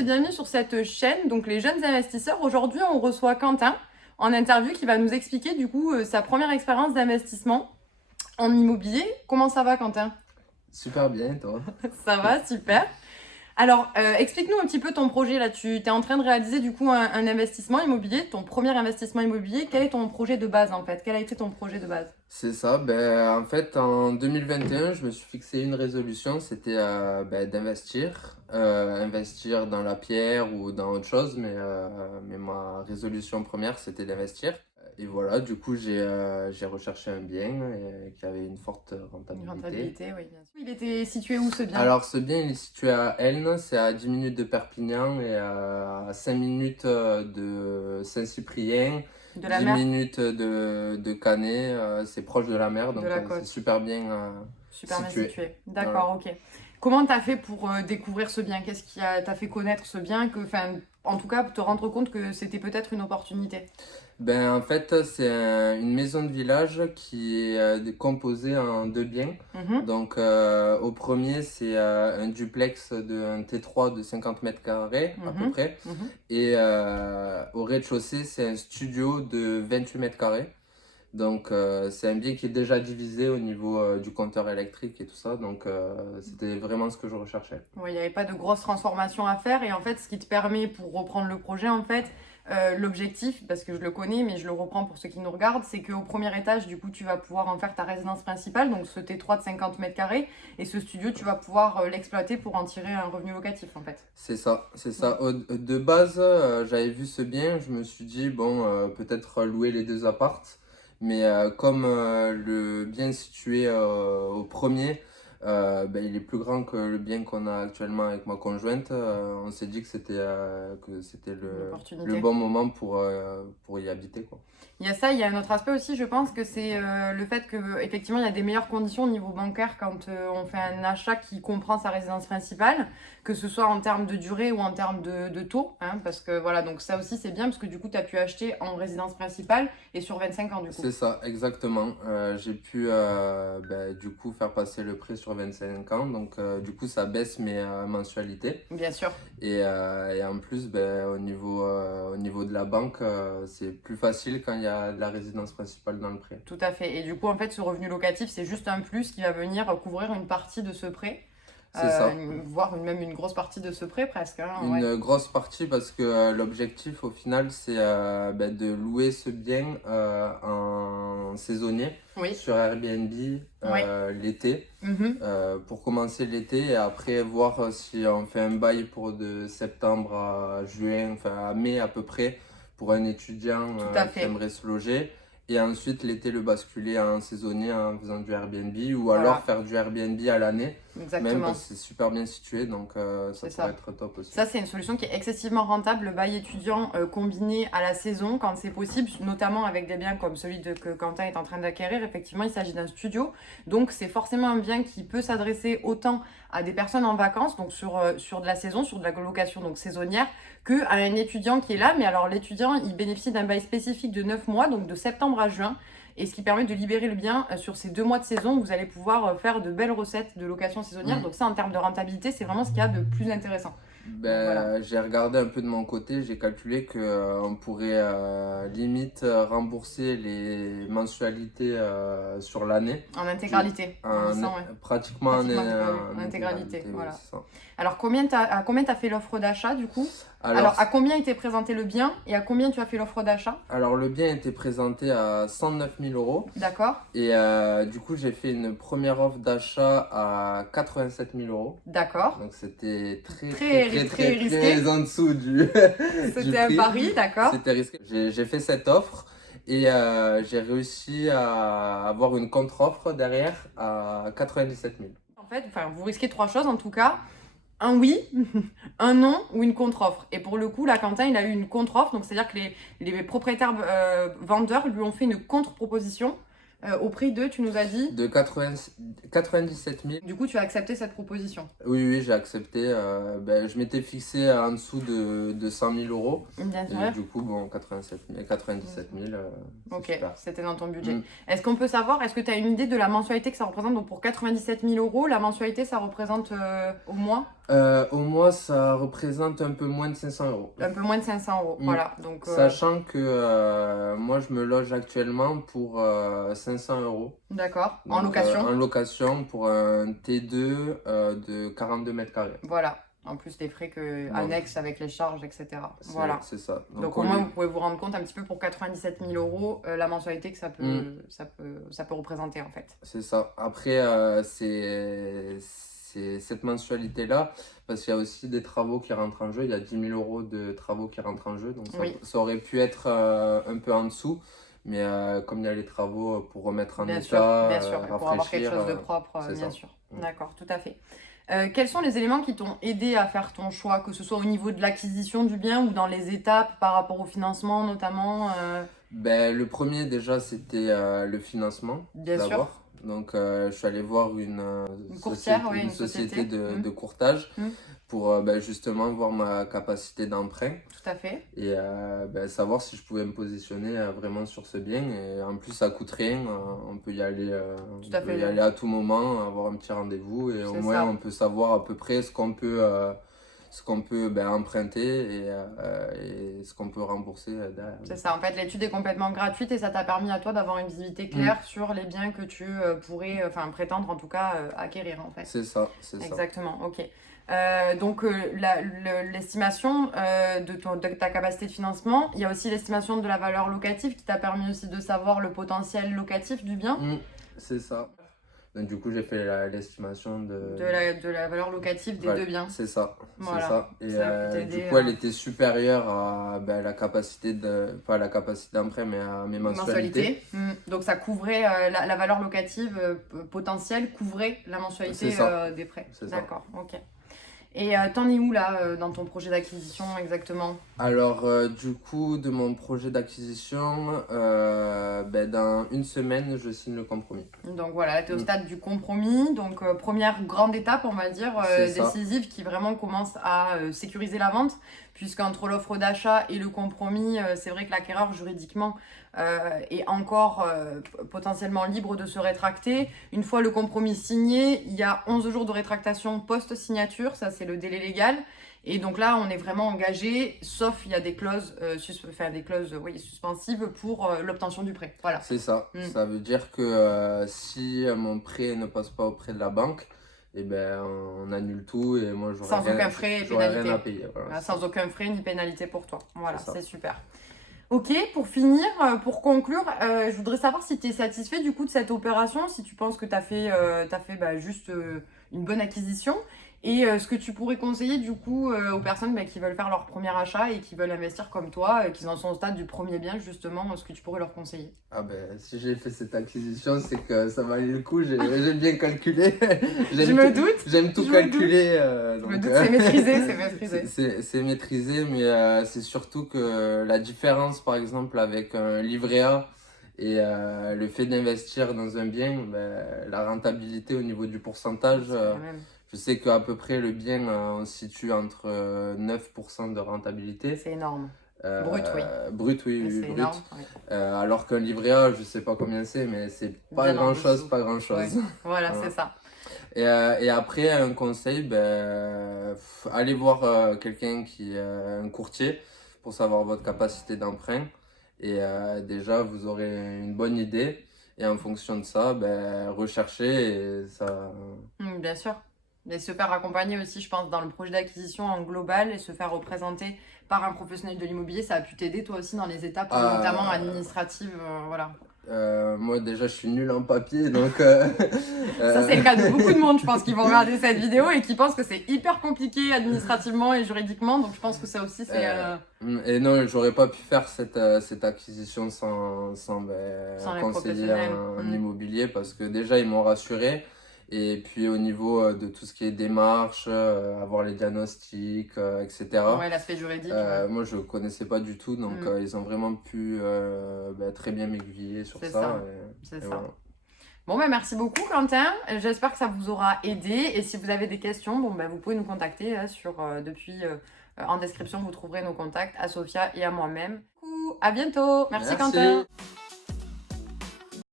et bienvenue sur cette chaîne, donc les jeunes investisseurs. Aujourd'hui, on reçoit Quentin en interview qui va nous expliquer du coup sa première expérience d'investissement en immobilier. Comment ça va, Quentin? Super bien, toi. Ça va, super. Alors, explique-nous un petit peu ton projet là. Tu es en train de réaliser du coup un investissement immobilier, ton premier investissement immobilier. Quel est ton projet de base en fait? Quel a été ton projet de base? C'est ça. En fait, en 2021, je me suis fixé une résolution, c'était d'investir. Investir dans la pierre ou dans autre chose, mais ma résolution première, c'était d'investir. Et voilà, du coup, j'ai recherché un bien qui avait une forte Une rentabilité. rentabilité, oui, bien sûr. Il était situé où ce bien? Alors, ce bien, il est situé à Elne, c'est à 10 minutes de Perpignan et à 5 minutes de Saint-Cyprien, De la 10 mer? minutes de Canet, c'est proche de la mer, De donc la c'est côte. super bien Super bien situé. situé. Voilà. D'accord, ok. Comment t'as fait pour découvrir ce bien? Qu'est-ce qui t'a fait connaître ce bien en tout cas, te rendre compte que c'était peut-être une opportunité? En fait, c'est une maison de village qui est composée en deux biens. Mhm, Donc, au premier, c'est un duplex un T3 de 50 mètres carrés à peu mhm, près. mhm. Et au rez-de-chaussée, c'est un studio de 28 mètres carrés. Donc, c'est un bien qui est déjà divisé au niveau du compteur électrique et tout ça. Donc, c'était vraiment ce que je recherchais. Ouais, il n'y avait pas de grosse transformation à faire. Et en fait, ce qui te permet, pour reprendre le projet, en fait, l'objectif, parce que je le connais, mais je le reprends pour ceux qui nous regardent, c'est qu'au premier étage, du coup, tu vas pouvoir en faire ta résidence principale, donc ce T3 de 50 mètres carrés. Et ce studio, tu vas pouvoir l'exploiter pour en tirer un revenu locatif, en fait. C'est ça, c'est Ouais. ça. De base, j'avais vu ce bien, je me suis dit, bon, peut-être louer les deux appartes. Mais comme le bien situé au premier, il est plus grand que le bien qu'on a actuellement avec ma conjointe, on s'est dit que c'était Une le opportunité. bon moment pour y habiter, quoi. Il y a ça, il y a un autre aspect aussi, je pense que c'est le fait que effectivement il y a des meilleures conditions au niveau bancaire quand on fait un achat qui comprend sa résidence principale, que ce soit en termes de durée ou en termes de taux, hein, parce que voilà, donc ça aussi c'est bien parce que du coup tu as pu acheter en résidence principale et sur 25 ans du coup. C'est ça, exactement. J'ai pu du coup faire passer le prêt sur 25 ans, donc du coup ça baisse mes mensualités. Bien sûr, Et en plus, au niveau de la banque, c'est plus facile quand il y a de la résidence principale dans le prêt. tout à fait. Et du coup en fait ce revenu locatif c'est juste un plus qui va venir couvrir une partie de ce prêt, C'est ça. voire même une grosse partie de ce prêt presque, hein, ouais. Une grosse partie parce que l'objectif au final, c'est de louer ce bien en saisonnier Oui, sur Airbnb oui. l'été. Mhm. Pour commencer l'été et après voir si on fait un bail pour de septembre à juin, enfin à mai à peu près, pour un étudiant Tout à qui fait. aimerait se loger. Et ensuite l'été le basculer en saisonnier en faisant du Airbnb ou alors Voilà, faire du Airbnb à l'année, même exactement. parce que c'est super bien situé, donc ça C'est pourrait ça. être top aussi. Ça, c'est une solution qui est excessivement rentable, le bail étudiant combiné à la saison quand c'est possible, notamment avec des biens comme celui que Quentin est en train d'acquérir. Effectivement, il s'agit d'un studio. Donc, c'est forcément un bien qui peut s'adresser autant à des personnes en vacances, donc sur de la saison, sur de la location donc saisonnière, qu'à un étudiant qui est là. Mais alors, l'étudiant, il bénéficie d'un bail spécifique de 9 mois, donc de septembre à juin. Et ce qui permet de libérer le bien sur ces 2 mois de saison où vous allez pouvoir faire de belles recettes de location saisonnière. Mm. Donc ça, en termes de rentabilité, c'est vraiment ce qu'il y a de plus intéressant. Donc voilà. J'ai regardé un peu de mon côté, j'ai calculé que on pourrait limite rembourser les mensualités sur l'année. En intégralité, en licence, ouais. Pratiquement Pratiquement en en intégralité, oui, voilà. c'est ça. Alors, à combien t'as fait l'offre d'achat du coup? Alors, Alors, à combien était présenté le bien et à combien tu as fait l'offre d'achat? alors le bien était présenté à 109 000 euros D'accord, et du coup j'ai fait une première offre d'achat à 87 000 euros. d'accord. Donc c'était Très risqué. très en dessous du C'était un prix. pari, d'accord. C'était risqué. J'ai fait cette offre et j'ai réussi à avoir une contre-offre derrière à 97 000. En fait, enfin, vous risquez trois choses en tout cas. Un oui, un non ou une contre-offre. Et pour le coup, là, Quentin, il a eu une contre-offre. Donc, c'est-à-dire que les propriétaires vendeurs lui ont fait une contre-proposition Au prix de, tu nous as dit, de 97 000. du coup, tu as accepté cette proposition. Oui, oui, j'ai accepté. Je m'étais fixé en dessous de 100 000 euros. Bien Et sûr. du coup, bon, 97 000, c'est Ok, super. c'était dans ton budget. Mm. Est-ce qu'on peut savoir, est-ce que tu as une idée de la mensualité que ça représente? Donc pour 97 000 euros, la mensualité, ça représente au mois Au mois, ça représente un peu moins de 500 euros. un peu moins de 500 euros. Mm. Voilà, donc Sachant que moi, je me loge actuellement pour 500 euros. d'accord, en Donc, location. en location pour un T2 de 42 mètres carrés. Voilà, en plus des frais annexes avec les charges, etc. Voilà. C'est ça. Donc au moins, vous pouvez vous rendre compte un petit peu pour 97 000 euros, la mensualité que ça peut représenter en fait. C'est ça. Après, c'est cette mensualité-là, parce qu'il y a aussi des travaux qui rentrent en jeu. Il y a 10 000 euros de travaux qui rentrent en jeu. Donc Oui. ça aurait pu être un peu en dessous. Mais comme il y a les travaux pour remettre en Bien état, sûr, pour avoir quelque rafraîchir, chose de propre, c'est bien ça. sûr. D'accord, tout à fait. Quels sont les éléments qui t'ont aidé à faire ton choix, que ce soit au niveau de l'acquisition du bien ou dans les étapes par rapport au financement notamment Le premier déjà c'était le financement Bien sûr. d'abord. Donc je suis allé voir une courtière, société, oui, une une société société. de courtage Mm. pour justement voir ma capacité d'emprunt Tout à fait. et savoir si je pouvais me positionner vraiment sur ce bien. Et en plus ça coûte rien, on peut y aller, Tout à fait. y aller à tout moment, avoir un petit rendez-vous et au C'est moins ça. on peut savoir à peu près ce qu'on peut emprunter et ce qu'on peut rembourser derrière. C'est ça, en fait l'étude est complètement gratuite et ça t'a permis à toi d'avoir une visibilité claire sur les biens que tu pourrais prétendre en tout cas acquérir en fait. C'est ça, c'est ça. Exactement, ok. Donc l'estimation de ta capacité de financement, il y a aussi l'estimation de la valeur locative qui t'a permis aussi de savoir le potentiel locatif du bien. C'est ça. Donc du coup j'ai fait l'estimation de la valeur locative des deux biens. C'est ça, Voilà. c'est ça. Et Ça a pu t'aider, du coup elle était supérieure à la capacité pas la capacité d'emprunt mais à mes mensualités. Donc ça couvrait la valeur locative potentielle couvrait la mensualité des prêts. D'accord, ok. Et t'en es où là dans ton projet d'acquisition exactement? Alors du coup de mon projet d'acquisition, dans une semaine je signe le compromis. Donc voilà, tu es au stade du compromis, donc première grande étape on va dire décisive qui vraiment commence à sécuriser la vente, puisqu'entre l'offre d'achat et le compromis, c'est vrai que l'acquéreur juridiquement est encore potentiellement libre de se rétracter. Une fois le compromis signé, il y a 11 jours de rétractation post-signature, ça c'est le délai légal. Et donc là, on est vraiment engagé, sauf il y a des clauses, suspensives pour l'obtention du prêt. Voilà. C'est ça. Ça veut dire que si mon prêt ne passe pas auprès de la banque, on annule tout et moi sans aucun frais et pénalité. Rien à payer. Voilà, sans aucun frais ni pénalité pour toi. Voilà, c'est super. Ok, pour finir, pour conclure, je voudrais savoir si tu es satisfait du coup de cette opération, si tu penses que tu as fait, juste une bonne acquisition. Et ce que tu pourrais conseiller du coup aux personnes qui veulent faire leur premier achat et qui veulent investir comme toi, qui en sont au stade du premier bien justement, ce que tu pourrais leur conseiller? Si j'ai fait cette acquisition, c'est que ça valait le coup, j'ai bien calculé. Je me doute. J'aime tout calculer. Je me doute, c'est maîtrisé, c'est maîtrisé, mais c'est surtout que la différence par exemple avec un livret A et le fait d'investir dans un bien, la rentabilité au niveau du pourcentage... Je sais qu'à peu près le bien, on se situe entre 9% de rentabilité. C'est énorme. Brut, oui. Brut, oui. C'est brut. énorme, oui. Alors qu'un livret A, je sais pas combien c'est, mais c'est pas grand-chose, pas grand-chose. Ouais. Voilà, c'est ça. Et après, un conseil, allez voir quelqu'un qui est un courtier pour savoir votre capacité d'emprunt. Et déjà, vous aurez une bonne idée. Et en fonction de ça, recherchez et ça... Bien sûr. Et se faire accompagner aussi, je pense, dans le projet d'acquisition en global et se faire représenter par un professionnel de l'immobilier, ça a pu t'aider toi aussi dans les étapes, notamment administratives, voilà. Moi déjà je suis nul en papier donc ça c'est le cas de beaucoup de monde je pense qui vont regarder cette vidéo et qui pensent que c'est hyper compliqué administrativement et juridiquement, donc je pense que ça aussi c'est et non, j'aurais pas pu faire cette acquisition sans conseiller en immobilier, parce que déjà ils m'ont rassuré Et puis au niveau de tout ce qui est démarche, avoir les diagnostics, etc. Ouais, l'aspect juridique. Ouais. Moi, je connaissais pas du tout, donc ils ont vraiment pu très bien m'aiguiller sur C'est ça. ça. Et C'est ça. voilà. Bon, ben merci beaucoup, Quentin. J'espère que ça vous aura aidé. Et si vous avez des questions, bon, ben, vous pouvez nous contacter là, en description, vous trouverez nos contacts à Sophia et à moi-même. À bientôt. Merci, Quentin.